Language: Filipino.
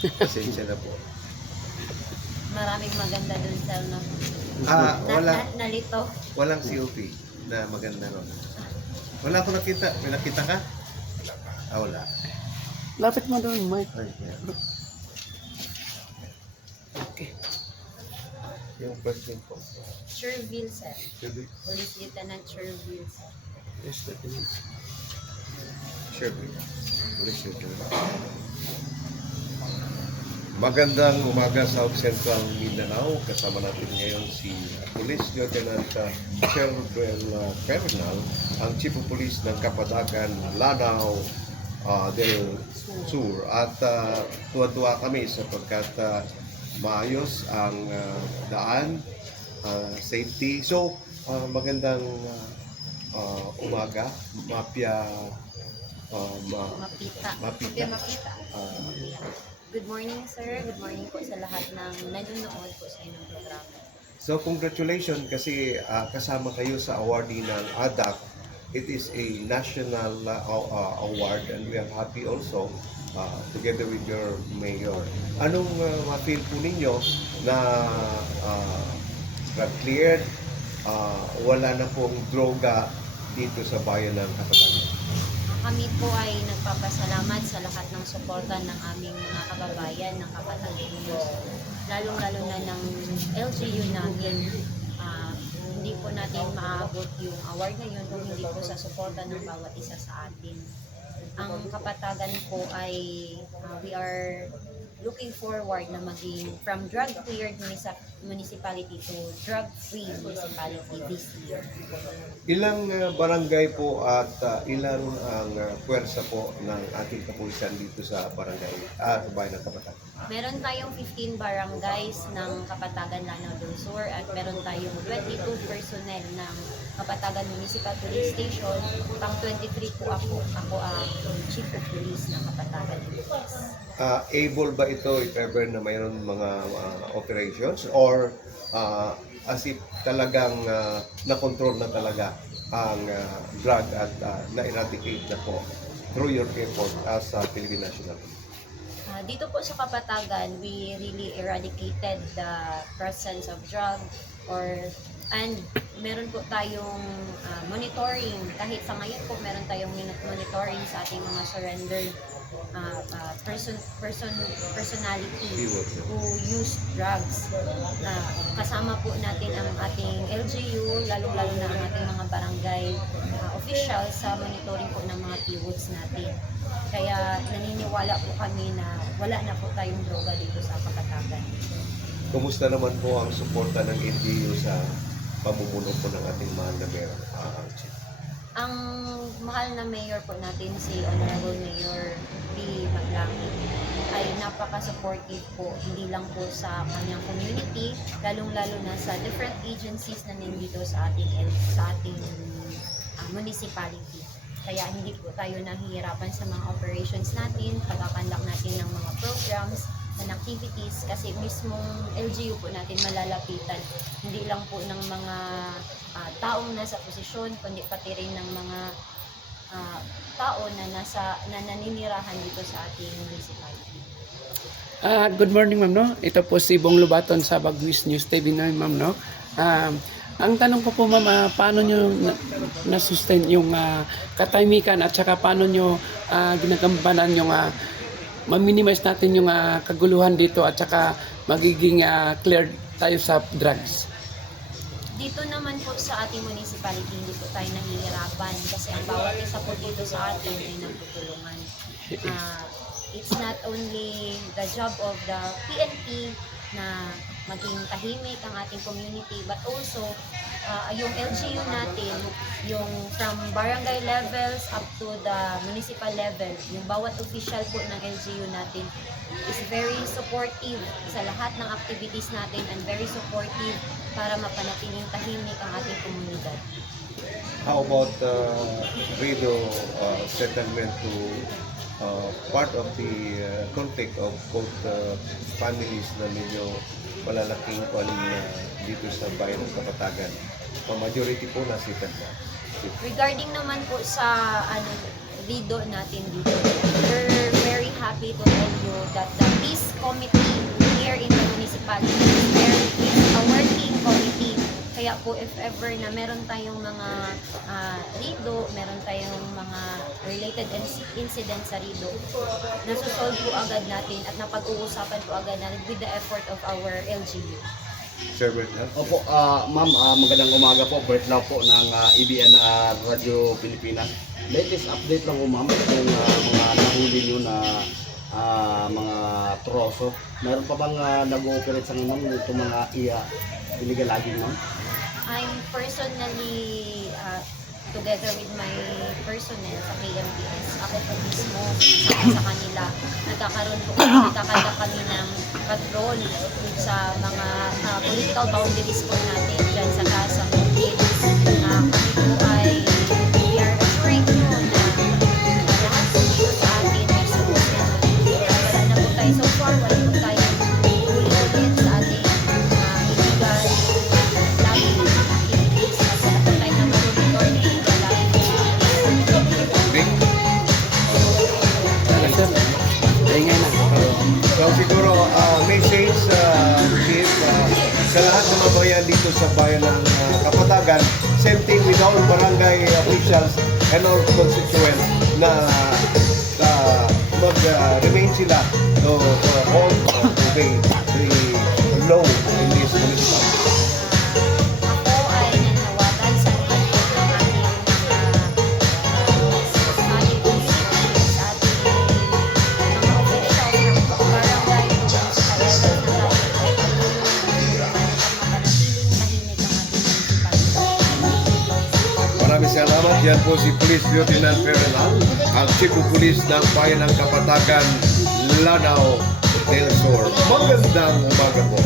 Pasensya na po. Maraming maganda dun sa no. Nalito. Walang COP na maganda ron. Wala ko nakita. May nakita ka? Wala. Lapit mo doon, Mike. Ay, yeah. Okay. Yung first name po. Sherville, sir. Police Lieutenant Sherville, sir. Yes, that is. Sure. Police Lieutenant. Magandang umaga, South Central Mindanao. Kasama natin ngayon si Police Lieutenant Sherville Criminal, ang Chief of Police ng Kapatagan, Lanao del Sur. At tuwa-tuwa kami sapagkat maayos ang daan, safety. So, magandang umaga, Mapita. Mapita. Mapita. Good morning, sir. Good morning po sa lahat ng nanonood po sa inyong programa. So, congratulations kasi kasama kayo sa awardee ng ADAC. It is a national award and we are happy also together with your mayor. Anong ma-feel po ninyo na cleared, wala na pong droga dito sa bayan ng Kapatagan? Kami po ay nagpapasalamat sa lahat ng suporta ng aming mga kababayan ng Kapatagan News. Lalong-lalo na ng LGU namin. Hindi po natin maaabot yung award na yun kung hindi po sa suporta ng bawat isa sa atin. Ang Kapatagan po ay we are looking forward na maging from drug-cleared municipality to drug-free municipality this year. Ilang barangay po at ilang ang puwersa po ng ating kapulisan dito sa barangay sa bayan ng Kapatagan? Meron tayong 15 barangays ng Kapatagan, Lanao del Sur at meron tayong 22 personnel ng Kapatagan Municipal Police Station. Pang 23 po ako ang Chief of Police ng Kapatagan Police. Able ba ito if ever na mayroon mga operations or as if talagang na-control na talaga ang drug at na-eradicate na po through your effort as Philippine National Police? Dito po sa Kapatagan, we really eradicated the presence of drug and meron po tayong monitoring. Kahit sa ngayon po meron tayong monitoring sa ating mga surrendered personality who use drugs. Kasama po natin ang ating LGU, lalong-lalo na ang ating mga barangay officials sa monitoring po ng mga keywords natin. Kaya naniniwala po kami na wala na po tayong droga dito sa Kapatagan. Kumusta naman po ang suporta ng LGU sa pamumuno po ng ating mahal na mayor? Ang mahal na mayor po natin, si Honorable Mayor P. Maglangit, ay napaka-supportive po, hindi lang po sa kanyang community, lalong-lalo na sa different agencies na nandito sa ating municipality. Kaya hindi po tayo nahihirapan sa mga operations natin, pagkakandak natin ng mga programs and activities kasi mismong LGU po natin malalapitan. Hindi lang po ng mga taong nasa posisyon, kundi pati rin ng mga tao na naninirahan dito sa ating municipality. Good morning, ma'am, no? Ito po si Bong Lubaton sa Bagwis News TV na, ma'am, no? Ang tanong ko po, ma'am, paano nyo na-sustain yung katahimikan at saka paano nyo ginagampanan yung ma-minimize natin yung kaguluhan dito at saka magiging cleared tayo sa drugs? Dito naman po sa ating municipality, hindi po tayo nahihirapan kasi ang bawat isa po dito sa atin ay nagtutulungan. It's not only the job of the PNP na maging tahimik ang ating community, but also yung LGU natin, yung from barangay levels up to the municipal level, yung bawat official po ng LGU natin is very supportive sa lahat ng activities natin and very supportive para mapanatiling tahimik ang ating komunidad. How about radio settlement to part of the conflict of both families na medyo malalaking dito sa bayan ng Kapatagan? Majority po nasitan na. Regarding naman po sa rido natin dito, we're very happy to tell you that the peace committee here in the municipality. There is a working committee. Kaya po if ever na meron tayong mga RIDO, meron tayong mga related incidents sa RIDO, nasusolve po agad natin at napag-uusapan po agad natin with the effort of our LGU. Sir Bernal? Opo, ma'am, magandang umaga po. Bert Lau po ng ABN Radio Pilipinas. Latest update lang po, ma'am, yung mga nahuli nyo na mga troso. Meron pa bang nag-ooperate sa ngayon itong mga illegal logging, ma'am? I'm personally, together with my personnel sa KMPS, ako po mismo sa kanila. Nagkakanda kami ng patrol sa mga political boundaries po natin dyan sa Casa Mountains. Kami po ay we are assuring nyo na lahat po dito sa atin ay sumusunod. Wala na po tayo so far, wala po tayo ulit sa ating illegal logging activities. Wala po tayo na monitor na illegal logging activities. Okay. Sir, ingay na. So siguro message Chief, sa lahat ng mga bayan dito sa bayan ng Kapatagan, same thing with all barangay officials and all constituents na mag-remain sila to hold or obey the law in this municipality. Ako ay nanawagan sa lahat po ng ating community, sa ating mga official ng barangay, sa level na tayo ay patuloy na mapanatiling tahimik ang ating municipality. Maraming salamat. Yan po si Police Lieutenant Ferreral, ang Chief of Police ng Bayan ng Kapatagan, Lanao del Sur. Magandang umaga po.